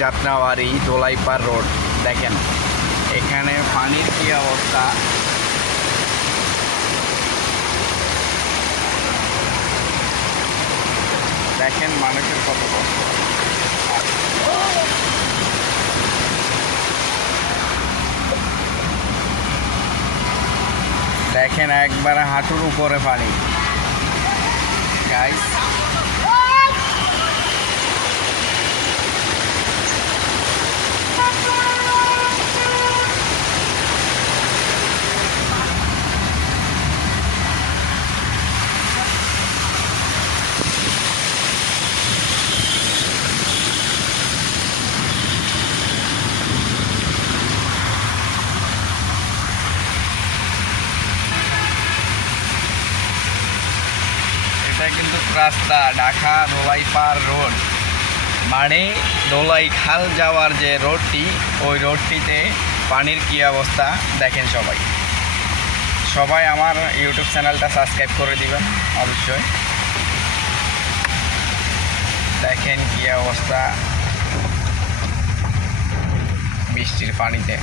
Jatrabari দোলাইপাড় road দেখেন এখানে পানির কি অবস্থা। দেখেন মানুষের কত কষ্ট। দেখেন একবারে হাঁটুর উপরে পানি গাইস। এটা কিন্তু রাস্তা ঢাকা দোলাইপাড় রোড, মানে দোলাই খাল যাওয়ার যে রোডটি, ওই রোডটিতে পানির কী অবস্থা দেখেন। সবাই আমার ইউটিউব চ্যানেলটা সাবস্ক্রাইব করে দিবেন অবশ্যই। দেখেন কী অবস্থা বৃষ্টির পানিতে।